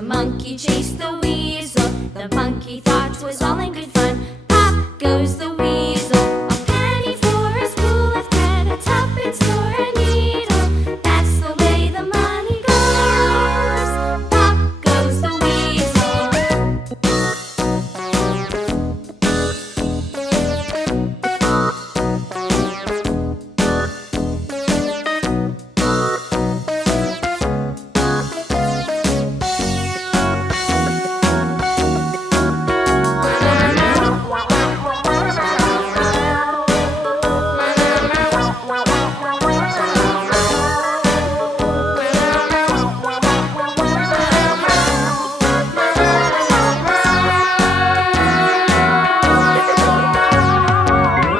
The monkey chased the weasel. The monkey thought 'twas all in good fun. Pop goes the weasel. A penny for a spool of thread, a tuppence for a needle. That's the way the money goes. Pop goes the weasel.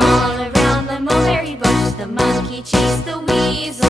All around the mulberry bush, the monkey chased the weasel.